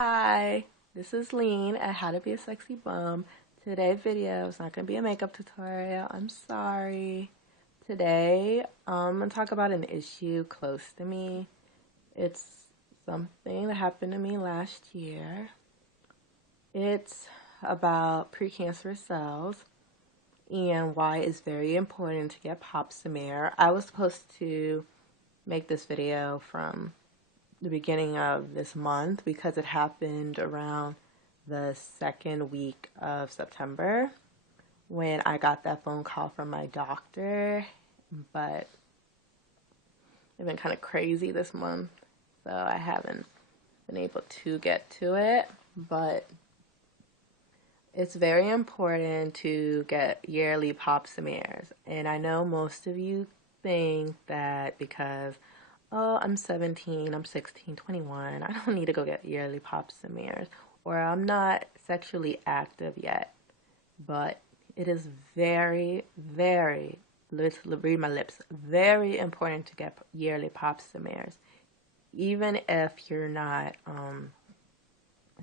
Hi, this is Lean at How to Be a Sexy Bum. Today's video is not going to be a makeup tutorial. I'm sorry. Today, I'm going to talk about an issue close to me. It's something that happened to me last year. It's about precancerous cells and why it's very important to get pap smear. I was supposed to make this video from the beginning of this month because it happened around the second week of September when I got that phone call from my doctor, but it's been kind of crazy this month, so I haven't been able to get to it, but it's very important to get yearly pap smears. And I know most of you think that because, oh, I'm 17, I'm 16, 21, I don't need to go get yearly pap smears, or I'm not sexually active yet. But it is very, very, let's read my lips, very important to get yearly pap smears, even if you're not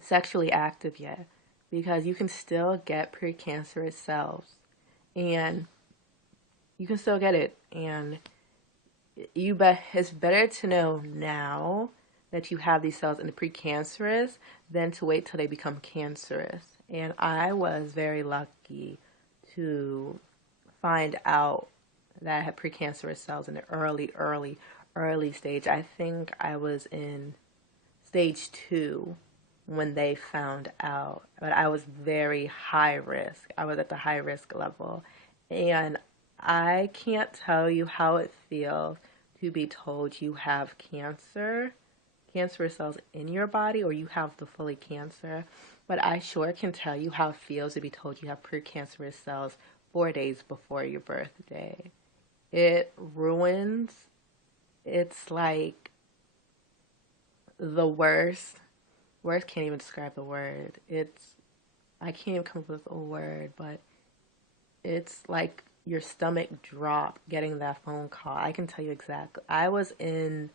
sexually active yet, because you can still get precancerous cells, and you can still get it, and it's better to know now that you have these cells in the precancerous than to wait till they become cancerous. And I was very lucky to find out that I had precancerous cells in the early stage. I think I was in stage 2 when they found out, but I was very high risk. I was at the high risk level, and I can't tell you how it feels to be told you have cancerous cells in your body, or you have the fully cancer, but I sure can tell you how it feels to be told you have precancerous cells 4 days before your birthday. It ruins, it's like the worst. Words can't even describe the word. I can't even come up with a word, but it's like your stomach drop getting that phone call. I can tell you exactly. I was in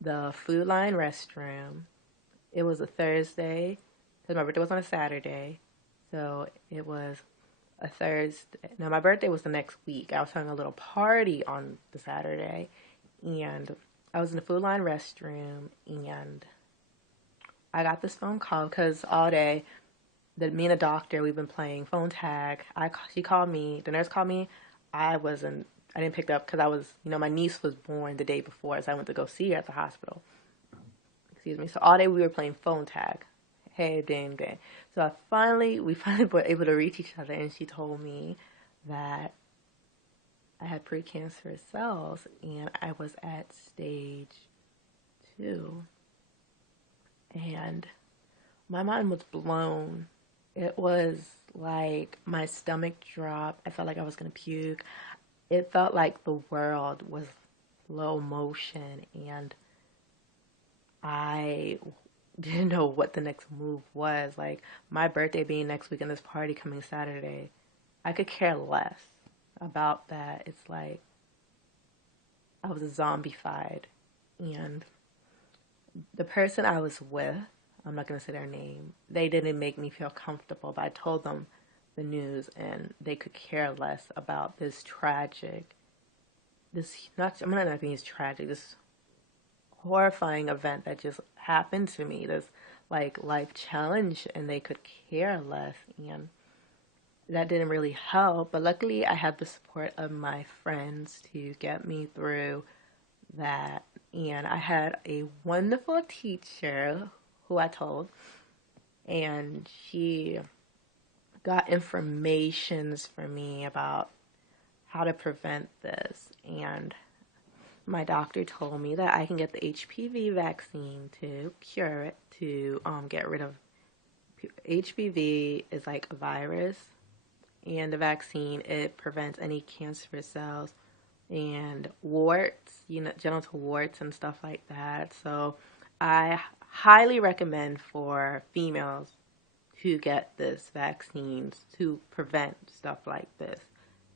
the Food Line restroom. It was a Thursday, because my birthday was on a Saturday. So it was a Thursday. Now, my birthday was the next week. I was having a little party on the Saturday, and I was in the Food Line restroom, and I got this phone call because all day, me and the doctor, we've been playing phone tag. She called me, the nurse called me. I didn't pick up because my niece was born the day before, so I went to go see her at the hospital. Excuse me. So all day we were playing phone tag. Hey, dang, dang. So we finally were able to reach each other, and she told me that I had precancerous cells, and I was at stage 2. And my mind was blown. It was like my stomach dropped. I felt like I was going to puke. It felt like the world was slow motion, and I didn't know what the next move was. Like, my birthday being next week and this party coming Saturday, I could care less about that. It's like I was zombified. And the person I was with, I'm not going to say their name, they didn't make me feel comfortable, but I told them the news and they could care less about this I'm not being tragic, this horrifying event that just happened to me, this like life challenge, and they could care less. And that didn't really help, but luckily I had the support of my friends to get me through that. And I had a wonderful teacher who I told, and she got informations for me about how to prevent this. And my doctor told me that I can get the HPV vaccine to cure it, to get rid of HPV is like a virus, and the vaccine, it prevents any cancerous cells and warts, genital warts and stuff like that. So I highly recommend for females to get this vaccine to prevent stuff like this.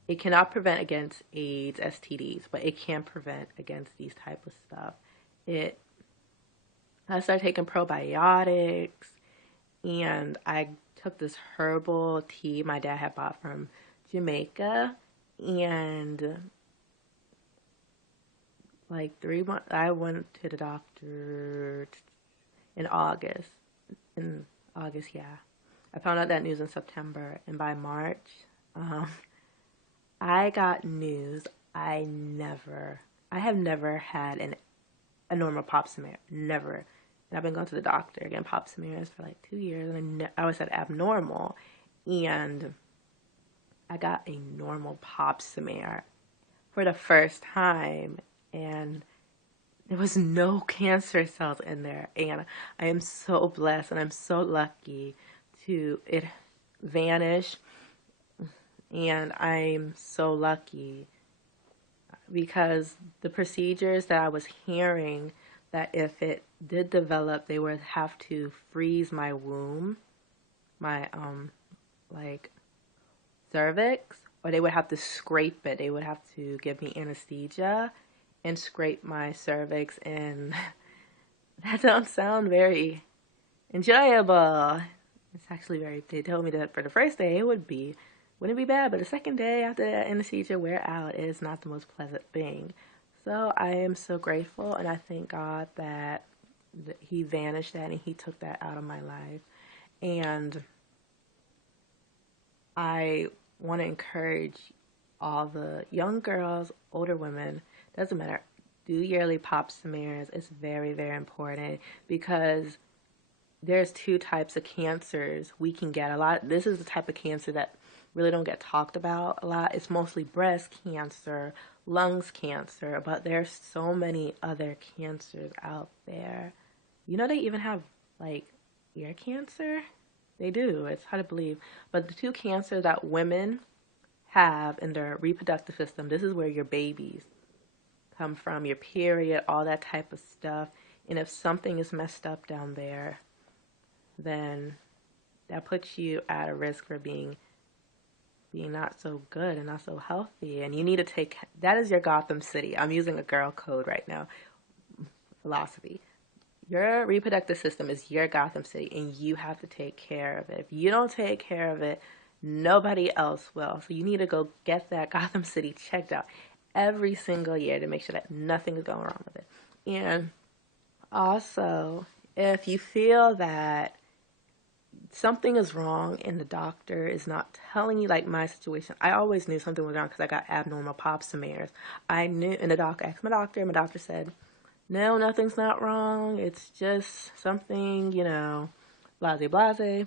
It cannot prevent against AIDS, STDs, but it can prevent against these type of stuff. It I started taking probiotics, and I took this herbal tea my dad had bought from Jamaica, and like 3 months, I went to the doctor in August. In August, yeah. I found out that news in September, and by March, um, I got news. I never, I have never had a normal pap smear, never. And I've been going to the doctor getting pap smears for like 2 years, and I always had abnormal, and I got a normal pap smear for the first time, and there was no cancer cells in there, and I am so blessed and I'm so lucky to it vanish, and I'm so lucky because the procedures that I was hearing that if it did develop, they would have to freeze my womb, my like cervix, or they would have to scrape it. They would have to give me anesthesia and scrape my cervix, and that don't sound very enjoyable. It's actually very, they told me that for the first day it wouldn't be bad, but the second day after the anesthesia wear out is not the most pleasant thing. So I am so grateful, and I thank God that he vanished that and he took that out of my life. And I want to encourage all the young girls, older women, doesn't matter, do yearly pap smears. It's very, very important because there's two types of cancers we can get a lot. This is the type of cancer that really don't get talked about a lot. It's mostly breast cancer, lungs cancer, but there's so many other cancers out there. You know, they even have like ear cancer. They do. It's hard to believe. But the two cancers that women have in their reproductive system, this is where your babies come from, your period, all that type of stuff. And if something is messed up down there, then that puts you at a risk for being not so good and not so healthy. And you need to take, that is your Gotham City. I'm using a girl code right now, philosophy. Your reproductive system is your Gotham City, and you have to take care of it. If you don't take care of it, nobody else will. So you need to go get that Gotham City checked out every single year to make sure that nothing is going wrong with it. And also, if you feel that something is wrong and the doctor is not telling you, like my situation, I always knew something was wrong because I got abnormal pap smears. I knew, and the doctor asked my doctor, and my doctor said, no, nothing's not wrong. It's just something, blase, blase.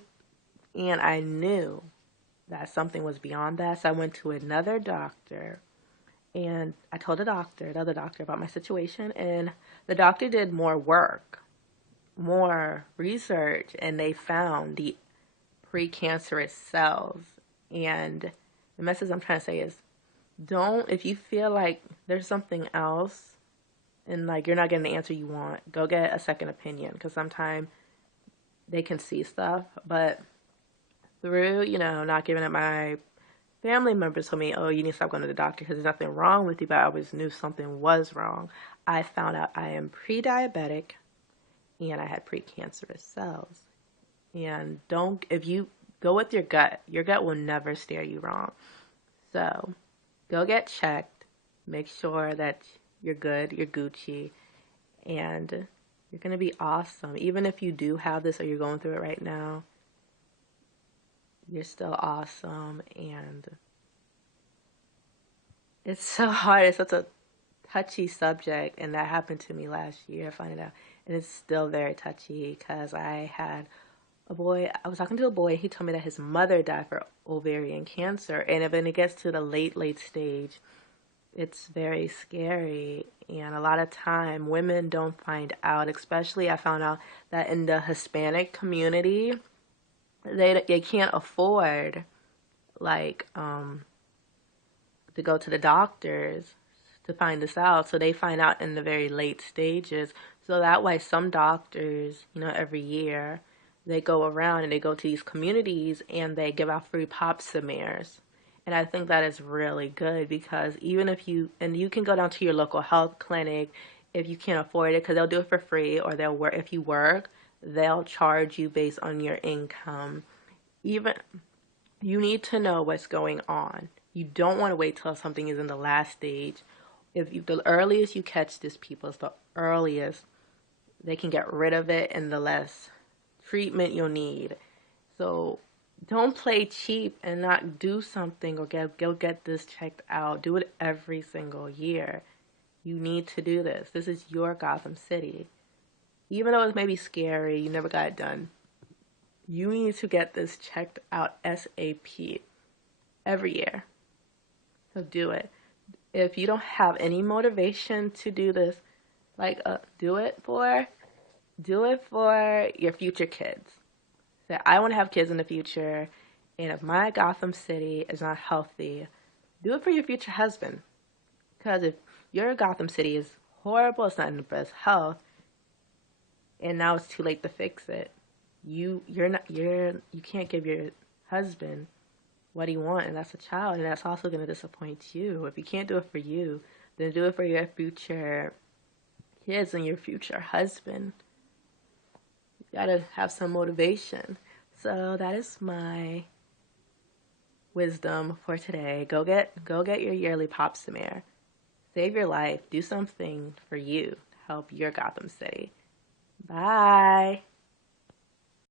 And I knew that something was beyond that. So I went to another doctor, and I told the other doctor about my situation. And the doctor did more work, more research, and they found the precancerous cells. And the message I'm trying to say is, if you feel like there's something else and like you're not getting the answer you want, go get a second opinion, because sometimes they can see stuff. But through, not giving it, my family members told me, oh, you need to stop going to the doctor because there's nothing wrong with you, but I always knew something was wrong. I found out I am pre-diabetic and I had precancerous cells. And if you go with your gut will never steer you wrong. So go get checked, make sure that you're good, you're Gucci, and you're going to be awesome. Even if you do have this or you're going through it right now, you're still awesome. And it's so hard. It's such a touchy subject, and that happened to me last year, finding out. And it's still very touchy because I was talking to a boy, he told me that his mother died for ovarian cancer. And when it gets to the late stage, it's very scary. And a lot of time women don't find out, especially I found out that in the Hispanic community, they can't afford like to go to the doctors to find this out. So they find out in the very late stages. So that way some doctors, every year they go around and they go to these communities and they give out free pap smears. And I think that is really good because even if you can go down to your local health clinic if you can't afford it, because they'll do it for free, or they'll work. If you work, they'll charge you based on your income. Even you need to know what's going on. You don't want to wait till something is in the last stage. The earliest you catch this, people, is the earliest they can get rid of it, and the less treatment you'll need. So don't play cheap and not do something, or go get this checked out. Do it every single year. You need to do this. This is your Gotham City. Even though it may be scary, you never got it done. You need to get this checked out ASAP every year. So do it. If you don't have any motivation to do this, do it for your future kids. Say, I want to have kids in the future, and if my Gotham City is not healthy, do it for your future husband. Because if your Gotham City is horrible, it's not in the best health, and now it's too late to fix it, you can't give your husband what he wants, and that's a child, and that's also going to disappoint you. If you can't do it for you, then do it for your future kids and your future husband. You gotta have some motivation. So that is my wisdom for today. Go get your yearly pap smear. Save your life. Do something for you to help your Gotham City. Bye.